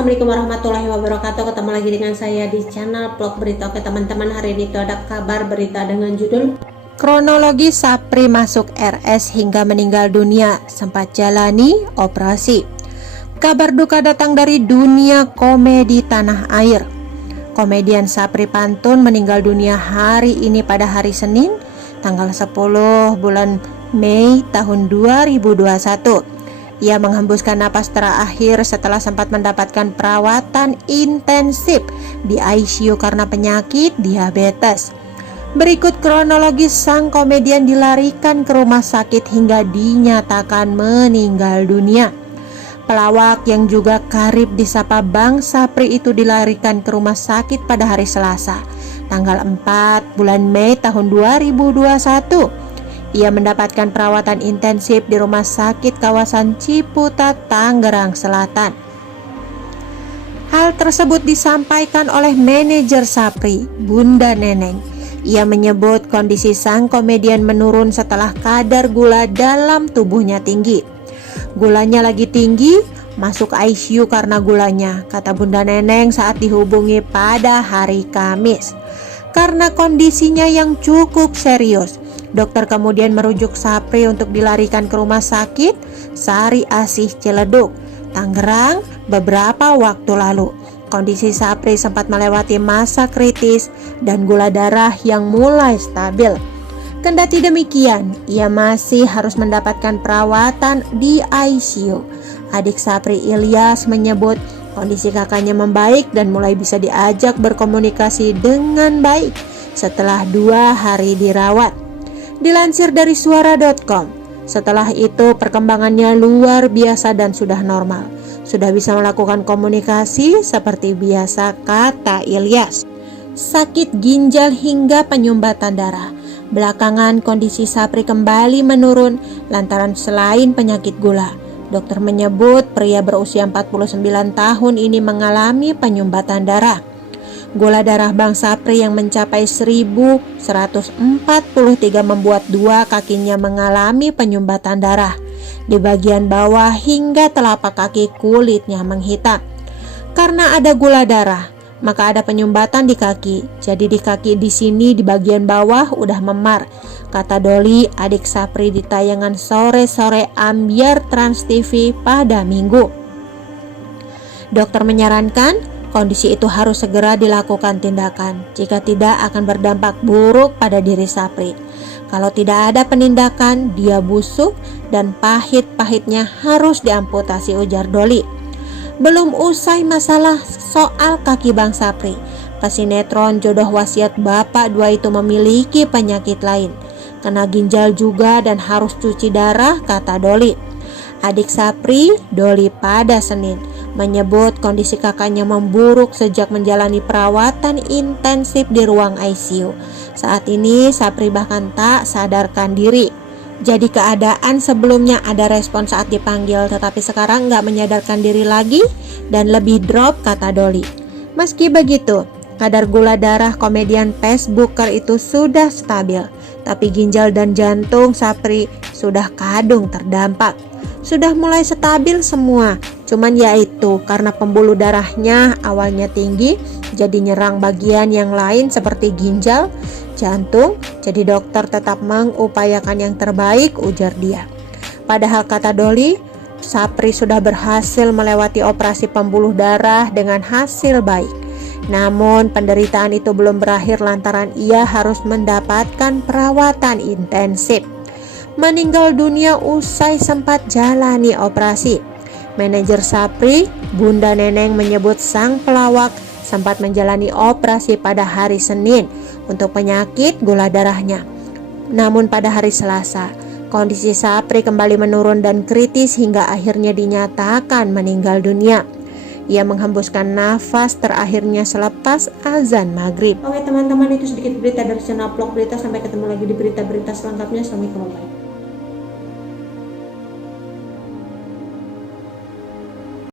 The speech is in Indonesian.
Assalamualaikum warahmatullahi wabarakatuh. Ketemu lagi dengan saya di channel vlog berita. Oke teman-teman, hari ini tuh ada kabar berita dengan judul kronologi Sapri masuk RS hingga meninggal dunia, sempat jalani operasi. Kabar duka datang dari dunia komedi tanah air. Komedian Sapri Pantun meninggal dunia hari ini pada hari Senin tanggal 10 bulan Mei tahun 2021. Ia menghembuskan napas terakhir setelah sempat mendapatkan perawatan intensif di ICU karena penyakit diabetes. Berikut kronologis sang komedian dilarikan ke rumah sakit hingga dinyatakan meninggal dunia. Pelawak yang juga karib disapa Bang Sapri itu dilarikan ke rumah sakit pada hari Selasa, tanggal 4 bulan Mei tahun 2021. Ia mendapatkan perawatan intensif di rumah sakit kawasan Ciputat, Tangerang Selatan. Hal tersebut disampaikan oleh manajer Sapri, Bunda Neneng. Ia menyebut kondisi sang komedian menurun setelah kadar gula dalam tubuhnya tinggi. Gulanya lagi tinggi, masuk ICU karena gulanya, kata Bunda Neneng saat dihubungi pada hari Kamis. Karena kondisinya yang cukup serius, dokter kemudian merujuk Sapri untuk dilarikan ke rumah sakit Sari Asih Ciledug, Tangerang beberapa waktu lalu. Kondisi Sapri sempat melewati masa kritis dan gula darah yang mulai stabil. Kendati demikian, ia masih harus mendapatkan perawatan di ICU. Adik Sapri, Ilyas, menyebut kondisi kakaknya membaik dan mulai bisa diajak berkomunikasi dengan baik setelah 2 hari dirawat. Dilansir dari suara.com, setelah itu perkembangannya luar biasa dan sudah normal. Sudah bisa melakukan komunikasi seperti biasa, kata Ilyas. Sakit ginjal hingga penyumbatan darah. Belakangan kondisi Sapri kembali menurun lantaran selain penyakit gula. Dokter menyebut pria berusia 49 tahun ini mengalami penyumbatan darah. Gula darah Bang Sapri yang mencapai 1143 membuat 2 kakinya mengalami penyumbatan darah. Di bagian bawah hingga telapak kaki kulitnya menghitam. Karena ada gula darah, maka ada penyumbatan di kaki. Jadi di kaki di sini di bagian bawah udah memar, kata Doli, adik Sapri di tayangan sore-sore Ambyar Trans TV pada Minggu. Dokter menyarankan kondisi itu harus segera dilakukan tindakan, jika tidak akan berdampak buruk pada diri Sapri. Kalau tidak ada penindakan, dia busuk dan pahit-pahitnya harus diamputasi, ujar Doli. Belum usai masalah soal kaki Bang Sapri, pesinetron Jodoh Wasiat Bapak 2 itu memiliki penyakit lain, kena ginjal juga dan harus cuci darah, kata Doli. Adik Sapri, Doli, pada Senin menyebut kondisi kakaknya memburuk sejak menjalani perawatan intensif di ruang ICU. Saat ini Sapri bahkan tak sadarkan diri. Jadi keadaan sebelumnya ada respon saat dipanggil, tetapi sekarang nggak menyadarkan diri lagi dan lebih drop, kata Doli. Meski begitu, kadar gula darah komedian Facebooker itu sudah stabil, tapi ginjal dan jantung Sapri sudah kadung terdampak. Sudah mulai stabil semua, cuman yaitu karena pembuluh darahnya awalnya tinggi, jadi nyerang bagian yang lain seperti ginjal, jantung. Jadi dokter tetap mengupayakan yang terbaik, ujar dia. Padahal kata Doli, Sapri sudah berhasil melewati operasi pembuluh darah dengan hasil baik. Namun penderitaan itu belum berakhir lantaran ia harus mendapatkan perawatan intensif. Meninggal dunia usai sempat jalani operasi. Manajer Sapri, Bunda Neneng, menyebut sang pelawak sempat menjalani operasi pada hari Senin untuk penyakit gula darahnya. Namun pada hari Selasa, kondisi Sapri kembali menurun dan kritis hingga akhirnya dinyatakan meninggal dunia. Ia menghembuskan nafas terakhirnya selepas azan maghrib. Oke teman-teman, itu sedikit berita dari channel vlog berita. Sampai ketemu lagi di berita-berita selengkapnya. Assalamualaikum warahmatullahi wabarakatuh.